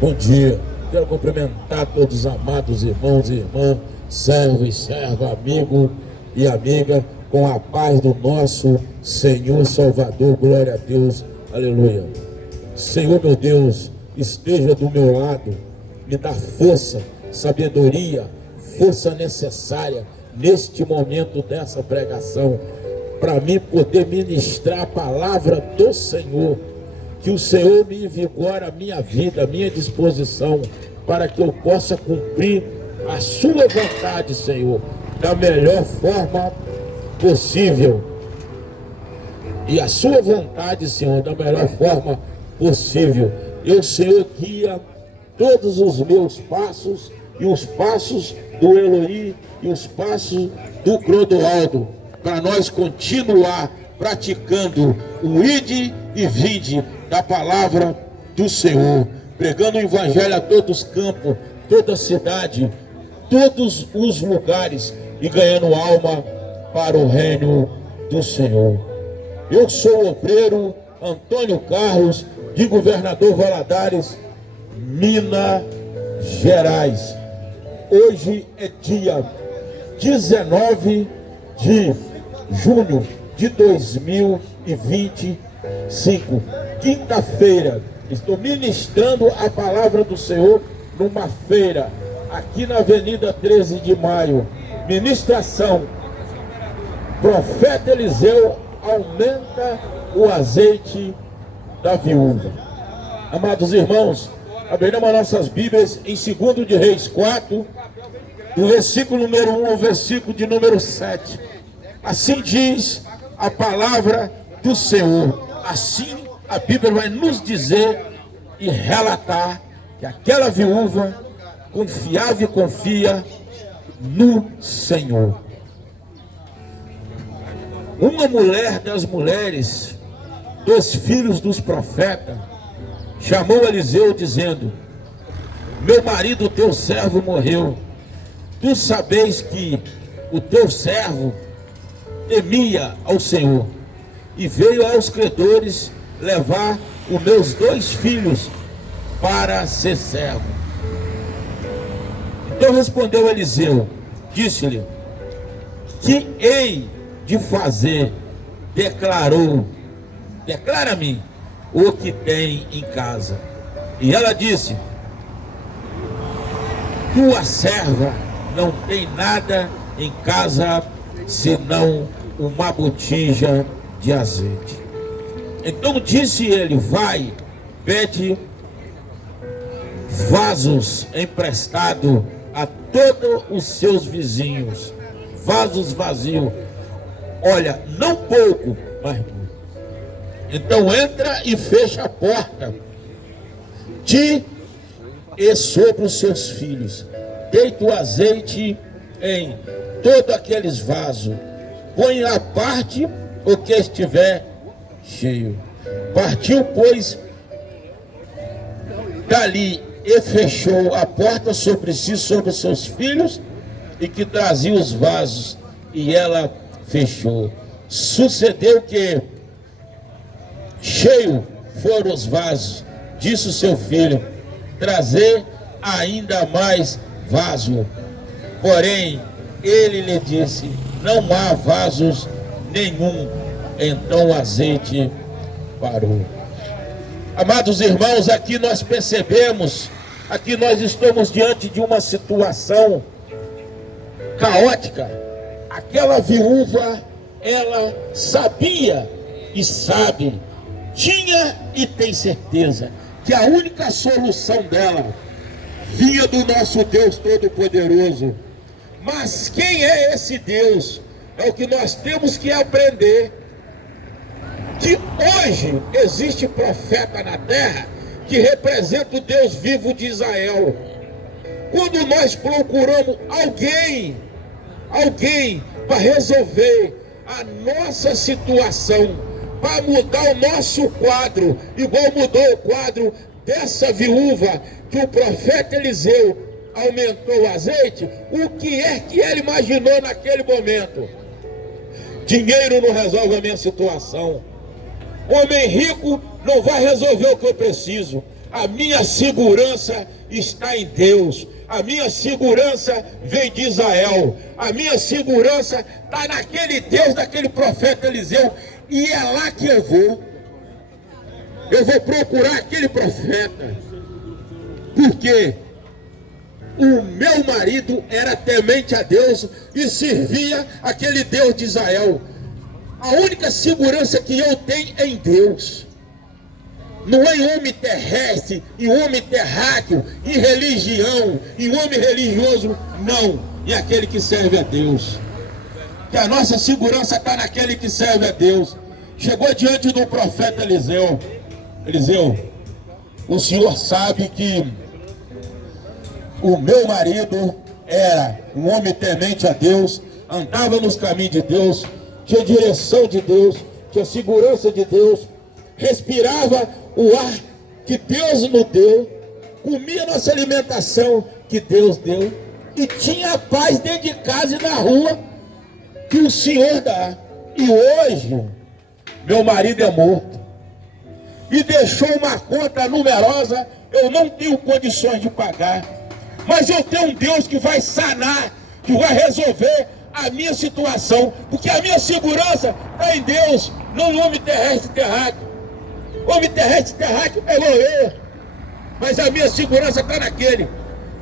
Bom dia, quero cumprimentar todos os amados irmãos e irmãs, servo e serva, amigo e amiga, com a paz do nosso Senhor Salvador, glória a Deus, aleluia. Senhor meu Deus, esteja do meu lado, me dá força, sabedoria, força necessária neste momento dessa pregação, para mim poder ministrar a palavra do Senhor. Que o Senhor me invigore a minha vida, a minha disposição, para que eu possa cumprir a sua vontade, Senhor, da melhor forma possível. E a sua vontade, Senhor, da melhor forma possível. Eu, Senhor, guia todos os meus passos, e os passos do Eloí, e os passos do Clodoaldo, para nós continuar praticando o ide e vinde da palavra do Senhor, pregando o evangelho a todos os campos, toda a cidade, todos os lugares, e ganhando alma para o reino do Senhor. Eu sou o obreiro Antônio Carlos, de Governador Valadares, Minas Gerais. Hoje é dia 19 de junho de 2025, quinta-feira. Estou ministrando a palavra do Senhor numa feira, aqui na Avenida 13 de Maio. Ministração: Profeta Eliseu aumenta o azeite da viúva. Amados irmãos, abriremos nossas Bíblias em 2 de Reis 4, do versículo número 1 ao versículo de número 7. Assim diz a palavra do Senhor. Assim a Bíblia vai nos dizer e relatar que aquela viúva confiava e confia no Senhor. Uma mulher das mulheres dos filhos dos profetas chamou Eliseu dizendo: meu marido, teu servo, morreu. Tu sabes que o teu servo temia ao Senhor, e veio aos credores levar os meus 2 filhos para ser servo. Então respondeu Eliseu, disse-lhe: que hei de fazer? Declara-me o que tem em casa. E ela disse: tua serva não tem nada em casa senão uma botija de azeite. Então disse ele: vai, pede vasos emprestado a todos os seus vizinhos, vasos vazios, olha, não pouco, mas muito. Então entra e fecha a porta ti e sobre os seus filhos, deita o azeite em todos aqueles vasos, põe à parte o que estiver cheio. Partiu, pois, dali e fechou a porta sobre si, sobre os seus filhos, e que trazia os vasos, e ela fechou. Sucedeu que cheio foram os vasos. Disse o seu filho: trazer ainda mais vaso. Porém ele lhe disse: não há vasos nenhum. Então o azeite parou. Amados irmãos, aqui nós percebemos, aqui nós estamos diante de uma situação caótica. Aquela viúva, ela sabia e sabe, tinha e tem certeza que a única solução dela vinha do nosso Deus Todo-Poderoso. Mas quem é esse Deus? É o que nós temos que aprender. Que hoje existe profeta na terra que representa o Deus vivo de Israel. Quando nós procuramos alguém para resolver a nossa situação, para mudar o nosso quadro, igual mudou o quadro dessa viúva, que o profeta Eliseu aumentou o azeite, o que é que ele imaginou naquele momento? Dinheiro não resolve a minha situação. Homem rico não vai resolver o que eu preciso. A minha segurança está em Deus. A minha segurança vem de Israel. A minha segurança está naquele Deus, daquele profeta Eliseu. E é lá que eu vou. Eu vou procurar aquele profeta. Porque o meu marido era temente a Deus e servia aquele Deus de Israel. A única segurança que eu tenho é em Deus. Não é em homem terrestre, em homem terráqueo, em religião, em homem religioso, não. É aquele que serve a Deus. Que a nossa segurança está naquele que serve a Deus. Chegou diante do profeta Eliseu. Eliseu, o senhor sabe que o meu marido era um homem temente a Deus, andava nos caminhos de Deus, tinha direção de Deus, tinha segurança de Deus, respirava o ar que Deus nos deu, comia nossa alimentação que Deus deu, e tinha paz dentro de casa e na rua que o Senhor dá. E hoje, meu marido é morto e deixou uma conta numerosa, eu não tenho condições de pagar, mas eu tenho um Deus que vai sanar, que vai resolver a minha situação, porque a minha segurança está em Deus, não no homem terrestre e terráqueo. Homem terrestre e terráqueo é morrer, mas a minha segurança está naquele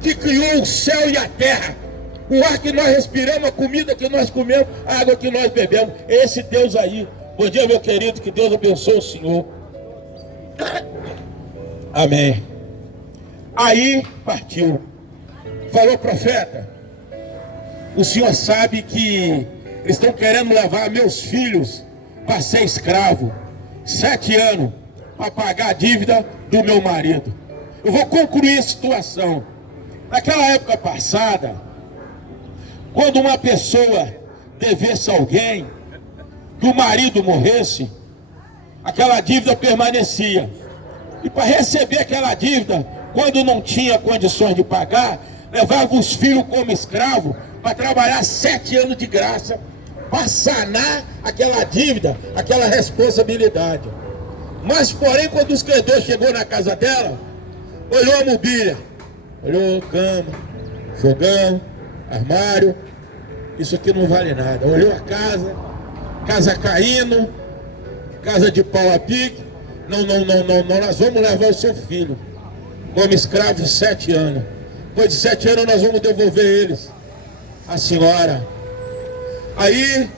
que criou o céu e a terra, o ar que nós respiramos, a comida que nós comemos, a água que nós bebemos. É esse Deus aí. Bom dia, meu querido, que Deus abençoe o senhor. Amém. Aí partiu. Falou, profeta, o senhor sabe que eles estão querendo levar meus filhos para ser escravo, 7 anos, para pagar a dívida do meu marido. Eu vou concluir a situação. Naquela época passada, quando uma pessoa devesse a alguém, que o marido morresse, aquela dívida permanecia. E para receber aquela dívida, quando não tinha condições de pagar, levava os filhos como escravo para trabalhar 7 anos de graça, para sanar aquela dívida, aquela responsabilidade. Mas porém, quando os credores chegou na casa dela, olhou a mobília, olhou cama, fogão, armário, isso aqui não vale nada. Olhou a casa caindo, casa de pau a pique. Não, nós vamos levar o seu filho como escravo 7 anos. Depois de 7 anos nós vamos devolver eles à senhora. Aí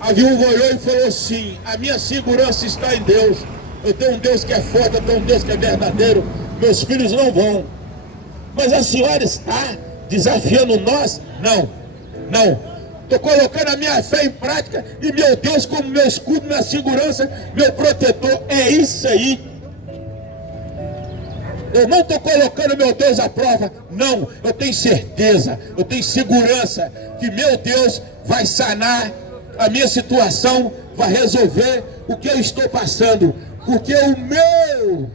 a viúva olhou e falou assim: a minha segurança está em Deus. Eu tenho um Deus que é forte, eu tenho um Deus que é verdadeiro. Meus filhos não vão. Mas a senhora está desafiando nós? Não. Estou colocando a minha fé em prática e meu Deus como meu escudo, minha segurança, meu protetor. É isso aí. Eu não estou colocando meu Deus à prova. Não, eu tenho certeza, eu tenho segurança que meu Deus vai sanar a minha situação, vai resolver o que eu estou passando. Porque o meu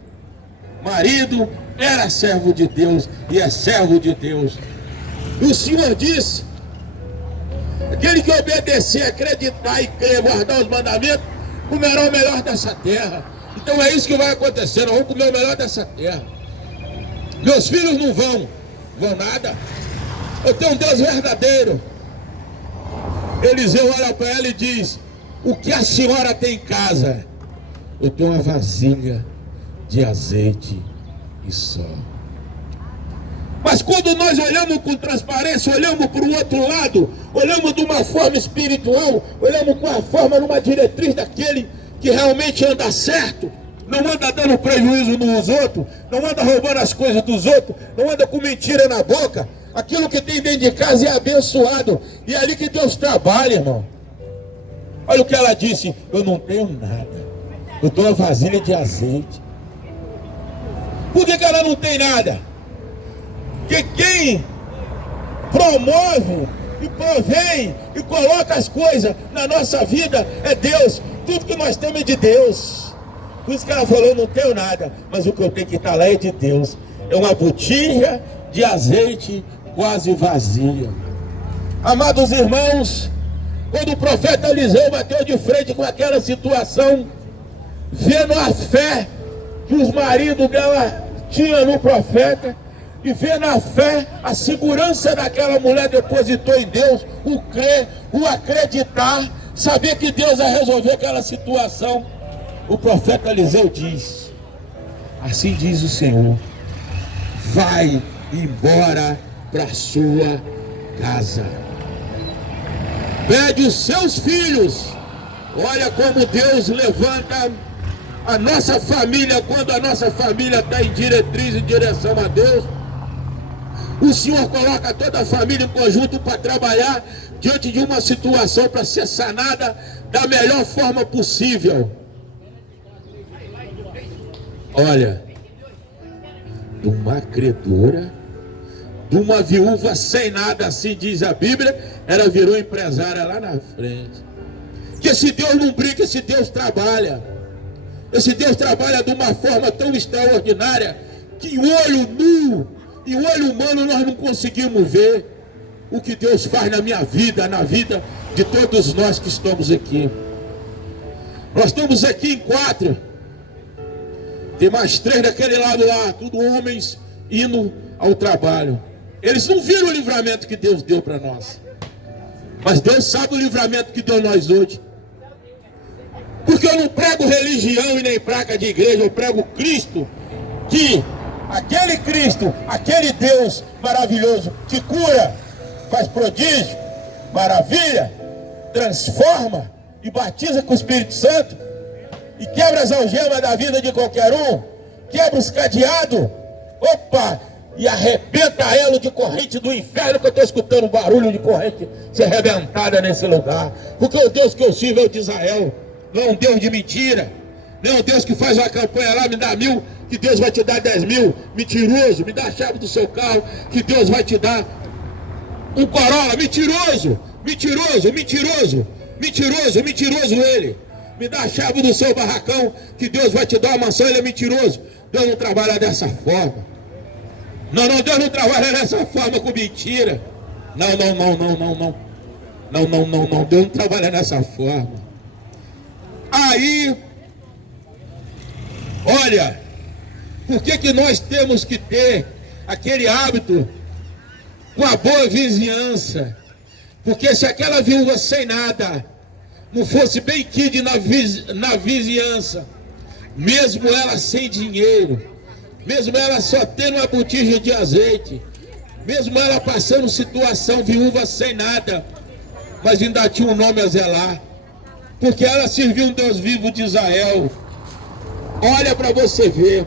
marido era servo de Deus e é servo de Deus. E o Senhor disse: aquele que obedecer, acreditar e crer, guardar os mandamentos, comerá o melhor dessa terra. Então é isso que vai acontecer, nós vamos comer o melhor dessa terra. Meus filhos não vão nada. Eu tenho um Deus verdadeiro. Eliseu olha para ela e diz: o que a senhora tem em casa? Eu tenho uma vasilha de azeite e só. Mas quando nós olhamos com transparência, olhamos para o outro lado, olhamos de uma forma espiritual, olhamos com a forma, numa diretriz daquele que realmente anda certo, não anda dando prejuízo nos outros, não anda roubando as coisas dos outros, não anda com mentira na boca, aquilo que tem dentro de casa é abençoado, e é ali que Deus trabalha, irmão. Olha o que ela disse: eu não tenho nada, eu tenho uma vasilha de azeite. Por que ela não tem nada? Porque quem promove e provém e coloca as coisas na nossa vida é Deus. Tudo que nós temos é de Deus. Por isso que ela falou: não tenho nada, mas o que eu tenho que estar lá é de Deus. É uma botija de azeite quase vazia. Amados irmãos, quando o profeta Eliseu bateu de frente com aquela situação, vendo a fé que os maridos dela tinham no profeta, e ver na fé a segurança daquela mulher depositou em Deus, o crer, o acreditar, saber que Deus vai resolver aquela situação. O profeta Eliseu diz: assim diz o Senhor, vai embora para a sua casa, pede os seus filhos. Olha como Deus levanta a nossa família, quando a nossa família está em diretriz, em direção a Deus. O Senhor coloca toda a família em conjunto para trabalhar diante de uma situação para ser sanada da melhor forma possível. Olha, de uma credora, de uma viúva sem nada, assim diz a Bíblia, ela virou empresária lá na frente. Que esse Deus não brinca, esse Deus trabalha. Esse Deus trabalha de uma forma tão extraordinária que olho nu e olho humano nós não conseguimos ver o que Deus faz na minha vida, na vida de todos nós que estamos aqui. Nós estamos aqui em 4. Tem mais 3 daquele lado lá, tudo homens indo ao trabalho. Eles não viram o livramento que Deus deu para nós, mas Deus sabe o livramento que deu nós hoje. Porque eu não prego religião e nem placa de igreja, eu prego Cristo, que aquele Cristo, aquele Deus maravilhoso que cura, faz prodígio, maravilha, transforma e batiza com o Espírito Santo e quebra as algemas da vida de qualquer um, quebra os cadeados, opa, e arrebenta elo de corrente do inferno, que eu estou escutando barulho de corrente ser arrebentada nesse lugar. Porque o Deus que eu sirvo é o de Israel, não é um Deus de mentira, não é um Deus que faz uma campanha lá, me dá 1000, que Deus vai te dar 10.000, mentiroso, me dá a chave do seu carro, que Deus vai te dar um Corolla, mentiroso, mentiroso, mentiroso, mentiroso, mentiroso ele, me dá a chave do seu barracão, que Deus vai te dar uma mansão, ele é mentiroso. Deus não trabalha dessa forma. Não, Deus não trabalha dessa forma com mentira. Não, Deus não trabalha dessa forma. Aí, olha, por que nós temos que ter aquele hábito com a boa vizinhança? Porque se aquela viúva sem nada não fosse bem kid na vizinhança, mesmo ela sem dinheiro, mesmo ela só tendo uma botija de azeite, mesmo ela passando situação, viúva sem nada, mas ainda tinha um nome a zelar, porque ela serviu um Deus vivo de Israel. Olha para você ver,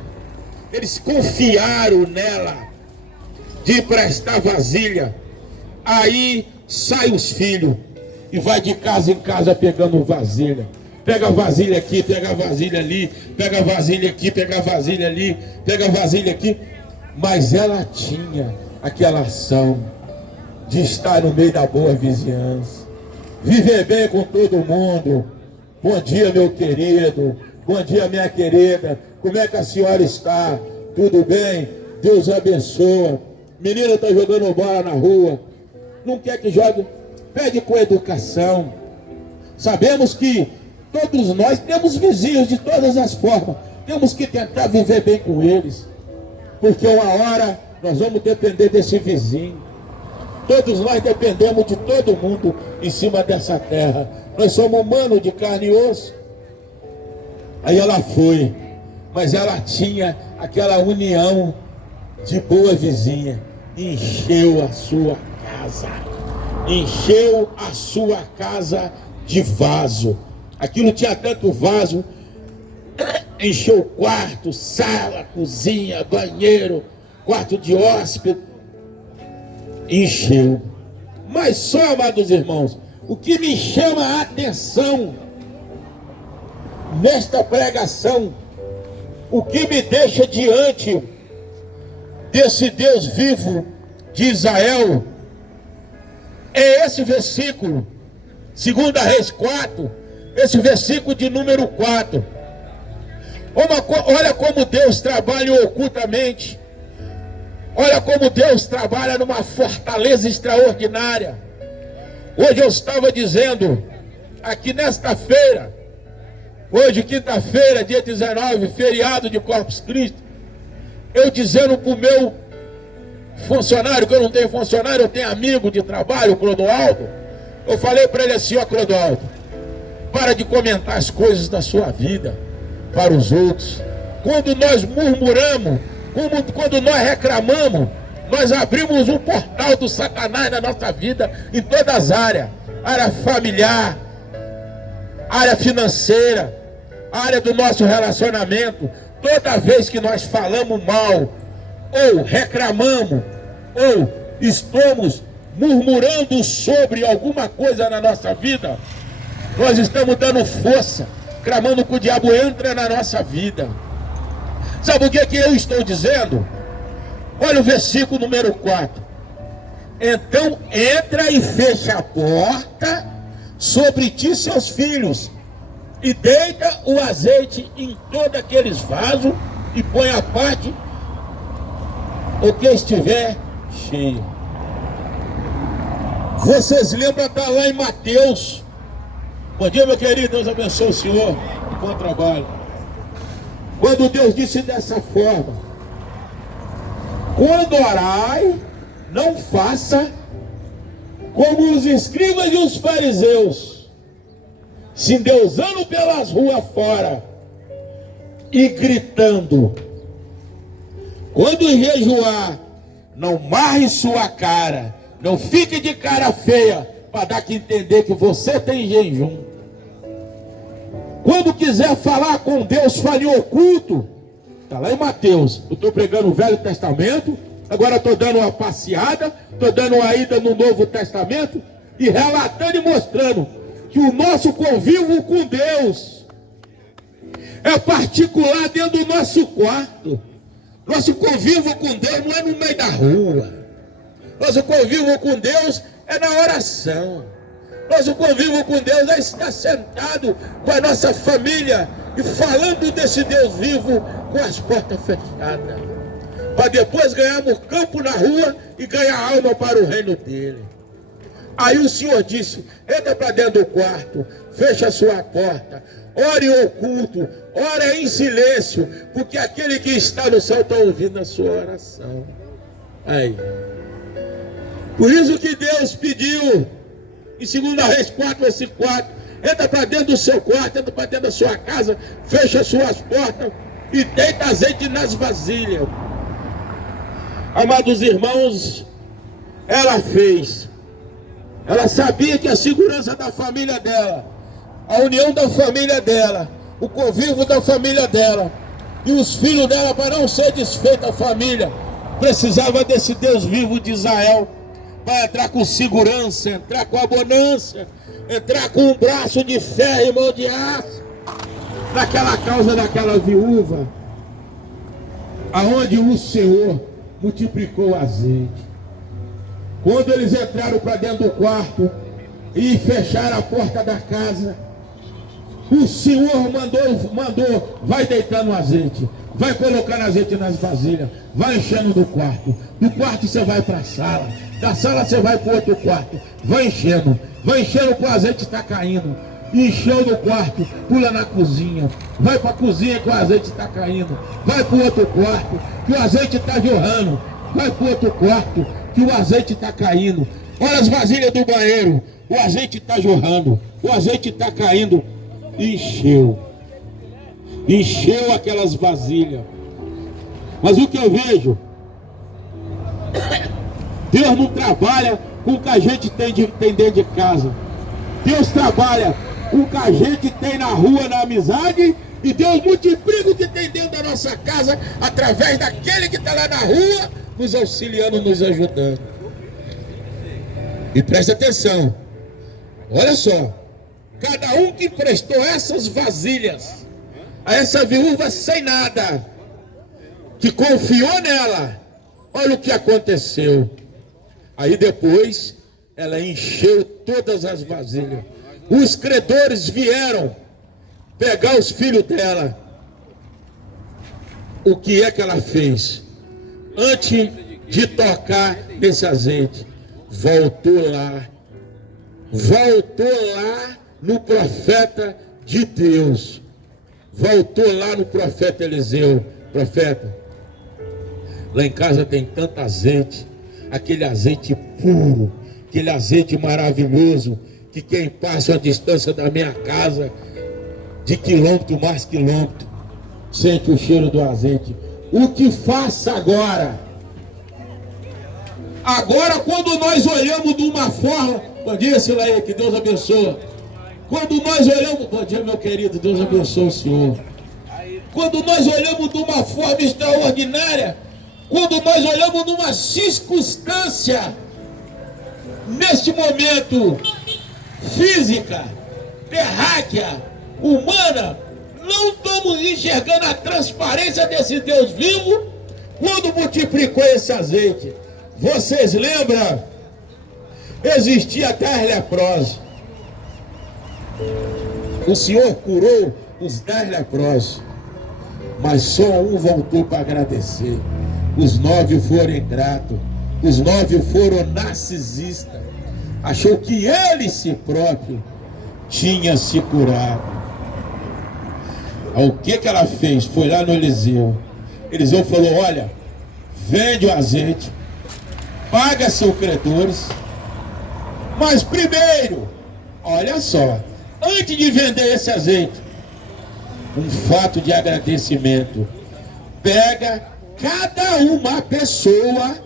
eles confiaram nela de emprestar vasilha. Aí sai os filhos e vai de casa em casa pegando vasilha. Pega vasilha aqui, pega vasilha ali, pega vasilha aqui, pega vasilha ali, pega vasilha aqui. Mas ela tinha aquela ação de estar no meio da boa vizinhança, viver bem com todo mundo. Bom dia, meu querido, bom dia, minha querida, como é que a senhora está? Tudo bem? Deus abençoa. Menina está jogando bola na rua, não quer que jogue, pede com educação. Sabemos que todos nós temos vizinhos de todas as formas, temos que tentar viver bem com eles, porque uma hora nós vamos depender desse vizinho. Todos nós dependemos de todo mundo em cima dessa terra. Nós somos humanos de carne e osso. Aí ela foi, mas ela tinha aquela união de boa vizinha. Encheu a sua casa, encheu a sua casa de vaso. Aquilo tinha tanto vaso, encheu o quarto, sala, cozinha, banheiro, quarto de hóspede, encheu. Mas só, amados irmãos, o que me chama a atenção nesta pregação, o que me deixa diante desse Deus vivo de Israel, é esse versículo, 2 Reis 4, esse versículo de número 4. Olha como Deus trabalha ocultamente. Olha como Deus trabalha numa fortaleza extraordinária. Hoje eu estava dizendo, aqui nesta feira, Hoje, quinta-feira, dia 19, feriado de Corpus Christi, eu dizendo para o meu funcionário, que eu não tenho funcionário, eu tenho amigo de trabalho, o Clodoaldo, eu falei para ele assim: ó Clodoaldo, para de comentar as coisas da sua vida para os outros. Quando nós murmuramos, quando nós reclamamos, nós abrimos um portal do Satanás na nossa vida, em todas as áreas, área familiar, área financeira, área do nosso relacionamento. Toda vez que nós falamos mal, ou reclamamos, ou estamos murmurando sobre alguma coisa na nossa vida, nós estamos dando força, clamando que o diabo entre na nossa vida. Sabe o que eu estou dizendo? Olha o versículo número 4. Então entra e fecha a porta sobre ti e seus filhos, e deita o azeite em todos aqueles vasos, e põe à parte o que estiver cheio. Vocês lembram, está lá em Mateus. Bom dia, meu querido, Deus abençoe o senhor, bom trabalho. Quando Deus disse dessa forma: quando orai, não faça como os escribas e os fariseus, se endeusando pelas ruas fora e gritando. Quando jejuar, não marre sua cara, não fique de cara feia, para dar que entender que você tem jejum. Quando quiser falar com Deus, fale em oculto. Está lá em Mateus. Eu estou pregando o Velho Testamento, agora estou dando uma passeada, estou dando uma ida no Novo Testamento, e relatando e mostrando que o nosso convívio com Deus é particular dentro do nosso quarto. Nosso convívio com Deus não é no meio da rua. Nosso convívio com Deus é na oração. Nosso convívio com Deus é estar sentado com a nossa família e falando desse Deus vivo com as portas fechadas, para depois ganharmos campo na rua e ganhar alma para o reino dele. Aí o Senhor disse: entra para dentro do quarto, fecha a sua porta, ore em oculto, ore em silêncio, porque aquele que está no céu está ouvindo a sua oração. Aí. Por isso que Deus pediu em 2 Reis 4, versículo 4: entra para dentro do seu quarto, entra para dentro da sua casa, fecha as suas portas e deita azeite nas vasilhas. Amados irmãos, ela fez. Ela sabia que a segurança da família dela, a união da família dela, o convívio da família dela e os filhos dela, para não ser desfeita a família, precisava desse Deus vivo de Israel, para entrar com segurança, entrar com abundância, entrar com um braço de ferro e mão de aço, naquela causa daquela viúva, aonde o Senhor multiplicou o azeite. Quando eles entraram para dentro do quarto e fecharam a porta da casa, o Senhor mandou, vai deitando azeite, vai colocando azeite nas vasilhas, vai enchendo do quarto quarto você vai para a sala, da sala você vai para o outro quarto, vai enchendo que o azeite está caindo, encheu no quarto, pula na cozinha, vai para a cozinha que o azeite está caindo, vai para o outro quarto que o azeite está jorrando, vai para o outro quarto que o azeite está caindo, olha as vasilhas do banheiro, o azeite está jorrando, o azeite está caindo, encheu aquelas vasilhas. Mas o que eu vejo, Deus não trabalha com o que a gente tem dentro de casa. Deus trabalha com o que a gente tem na rua, na amizade, e Deus multiplica o que tem dentro da nossa casa através daquele que está lá na rua, nos auxiliando, nos ajudando. E preste atenção, olha só, cada um que prestou essas vasilhas a essa viúva sem nada, que confiou nela, olha o que aconteceu. Aí depois ela encheu todas as vasilhas. Os credores vieram pegar os filhos dela. O que é que ela fez? Antes de tocar nesse azeite, voltou lá no profeta de Deus, voltou lá no profeta Eliseu. Profeta, lá em casa tem tanto azeite, aquele azeite puro, aquele azeite maravilhoso, que quem passa a distância da minha casa, de quilômetro mais quilômetro, sente o cheiro do azeite. O que faça agora? Agora, quando nós olhamos de uma forma, bom dia, Silaê, que Deus abençoe. Quando nós olhamos, bom dia, meu querido, Deus abençoe o senhor. Quando nós olhamos de uma forma extraordinária, quando nós olhamos numa circunstância, neste momento, física, terráquea, humana, não estamos enxergando a transparência desse Deus vivo, quando multiplicou esse azeite. Vocês lembram? Existia até as leprosas. O Senhor curou os 10 leprosos, mas só um voltou para agradecer. Os 9 foram ingratos, os 9 foram narcisistas. Achou que ele si próprio tinha se curado. O que ela fez? Foi lá no Eliseu. Eliseu falou: olha, vende o azeite, paga seus credores, mas primeiro, olha só, antes de vender esse azeite, um fato de agradecimento. Pega cada uma pessoa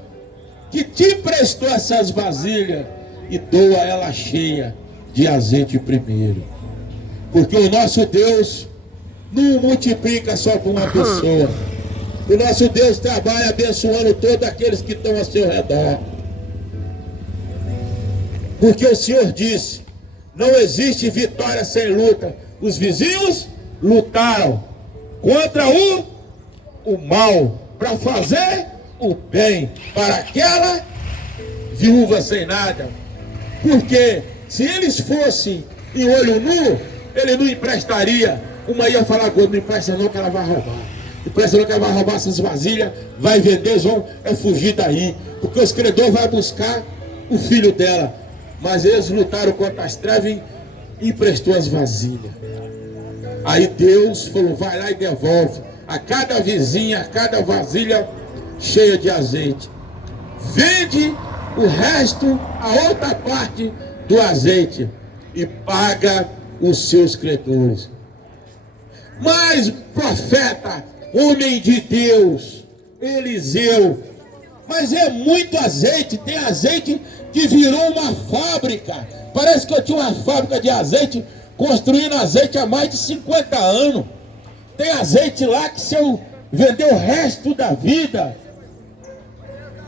que te emprestou essas vasilhas e doa ela cheia de azeite primeiro. Porque o nosso Deus não multiplica só para uma pessoa. O nosso Deus trabalha abençoando todos aqueles que estão ao seu redor. Porque o Senhor disse: não existe vitória sem luta. Os vizinhos lutaram contra o mal, para fazer o bem para aquela viúva sem nada. Porque se eles fossem em olho nu, ele não emprestaria. Uma ia falar: não empresta não, que ela vai roubar. Empresta não, que ela vai roubar essas vasilhas, vai vender, eles vão fugir daí, porque os credores vão buscar o filho dela. Mas eles lutaram contra as trevas e emprestou as vasilhas. Aí Deus falou: vai lá e devolve a cada vizinha, a cada vasilha cheia de azeite. Vende o resto, a outra parte do azeite, e paga os seus credores. Mas profeta, homem de Deus, Eliseu, mas é muito azeite, tem azeite que virou uma fábrica. Parece que eu tinha uma fábrica de azeite, construindo azeite há mais de 50 anos. Tem azeite lá que se eu vender o resto da vida,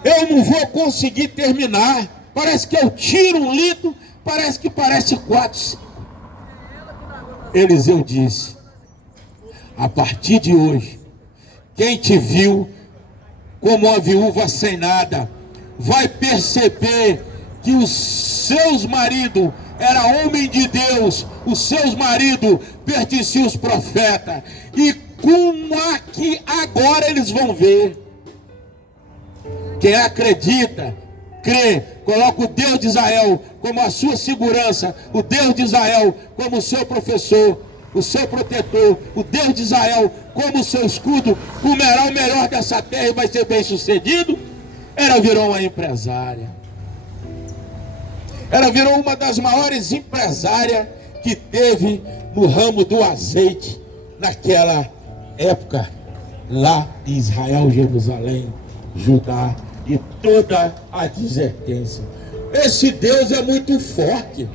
eu não vou conseguir terminar. Parece que eu tiro 1 litro, parece 4, 5. Eliseu disse: a partir de hoje, quem te viu como uma viúva sem nada, vai perceber que os seus maridos eram homem de Deus, os seus maridos pertenciam aos profetas, e como aqui agora eles vão ver. Quem acredita, crê, coloca o Deus de Israel como a sua segurança, o Deus de Israel como o seu professor, o seu protetor, o Deus de Israel como o seu escudo, comerá o melhor dessa terra e vai ser bem sucedido. Ela virou uma empresária. Ela virou uma das maiores empresárias que teve no ramo do azeite naquela época, lá em Israel, Jerusalém, Judá e toda a adjacência. Esse Deus é muito forte.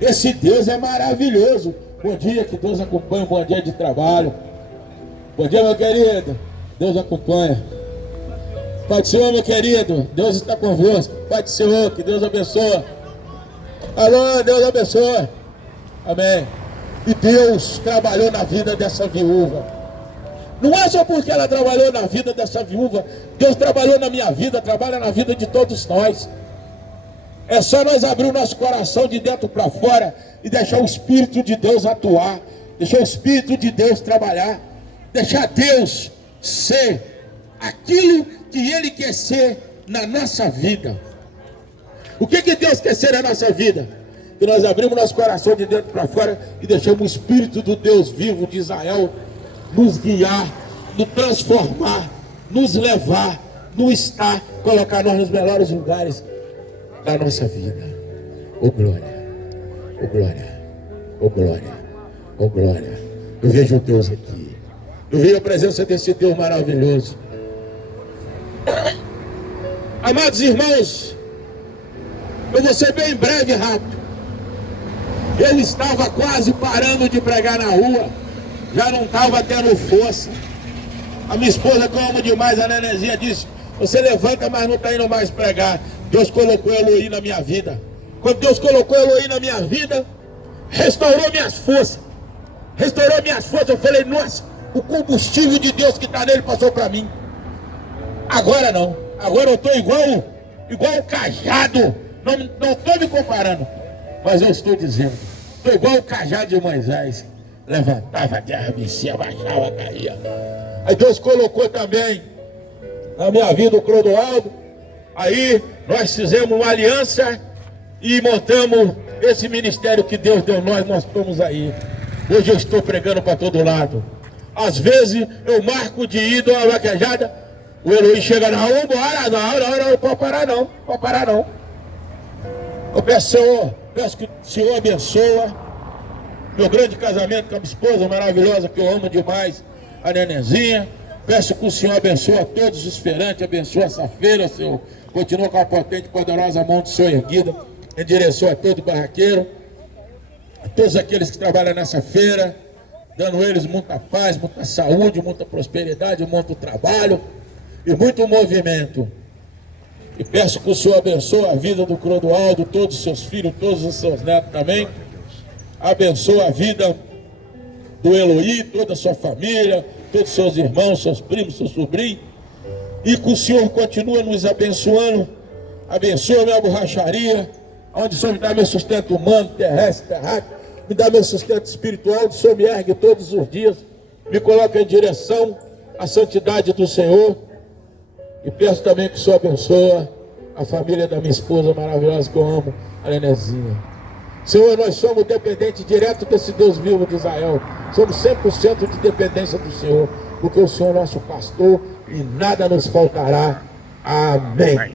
Esse Deus é maravilhoso. Bom dia, que Deus acompanhe, um bom dia de trabalho. Bom dia, meu querido, Deus acompanha. Pai do Senhor, meu querido, Deus está convosco. Pai do Senhor, que Deus abençoe. Alô, Deus abençoe. Amém. E Deus trabalhou na vida dessa viúva. Não é só porque ela trabalhou na vida dessa viúva. Deus trabalhou na minha vida, trabalha na vida de todos nós. É só nós abrir o nosso coração de dentro para fora e deixar o Espírito de Deus atuar, deixar o Espírito de Deus trabalhar, deixar Deus ser aquilo que Ele quer ser na nossa vida. O que Deus quer ser na nossa vida? Que nós abrimos nosso coração de dentro para fora e deixamos o Espírito do Deus vivo de Israel nos guiar, nos transformar, nos levar, nos estar, colocar nós nos melhores lugares da nossa vida. Oh glória, oh glória, oh glória, oh glória. Eu vejo Deus aqui. Eu vejo a presença desse Deus maravilhoso. Amados irmãos, eu vou ser bem breve e rápido. Eu estava quase parando de pregar na rua, já não estava tendo força. A minha esposa, que eu amo demais, a Nenezinha, disse: você levanta, mas não está indo mais pregar. Deus colocou Eloí na minha vida. Quando Deus colocou Eloí na minha vida, restaurou minhas forças. Restaurou minhas forças. Eu falei: nossa, o combustível de Deus que está nele passou para mim. Agora não. Agora eu estou igual o cajado. Não estou me comparando, mas eu estou dizendo, estou igual o cajado de Moisés. Levantava a terra, descia, baixava, caía. Aí Deus colocou também na minha vida o Clodoaldo. Aí nós fizemos uma aliança e montamos esse ministério que Deus deu nós estamos aí. Hoje eu estou pregando para todo lado. Às vezes eu marco de ir de uma vaquejada, o Eloí chega: não, vambora, não, pode parar não. Eu peço, Senhor, que o Senhor abençoa meu grande casamento com a minha esposa maravilhosa, que eu amo demais, a Nenezinha. Peço que o Senhor abençoe a todos os feirantes, abençoe essa feira, Senhor. Continua com a potente e poderosa mão do Senhor erguida em direção a todo barraqueiro, a todos aqueles que trabalham nessa feira, dando eles muita paz, muita saúde, muita prosperidade, muito trabalho e muito movimento. E peço que o Senhor abençoe a vida do Clodoaldo, todos os seus filhos, todos os seus netos também. Abençoe a vida do Eloí, toda a sua família, todos os seus irmãos, seus primos, seus sobrinhos. E que o Senhor continue nos abençoando. Abençoe a minha borracharia, onde o Senhor me dá meu sustento humano, terrestre, terráqueo. Me dá meu sustento espiritual, o Senhor me ergue todos os dias. Me coloca em direção à santidade do Senhor. E peço também que o Senhor abençoe a família da minha esposa maravilhosa, que eu amo, a Nenezinha. Senhor, nós somos dependentes direto desse Deus vivo de Israel. Somos 100% de dependência do Senhor, porque o Senhor é nosso pastor e nada nos faltará. Amém.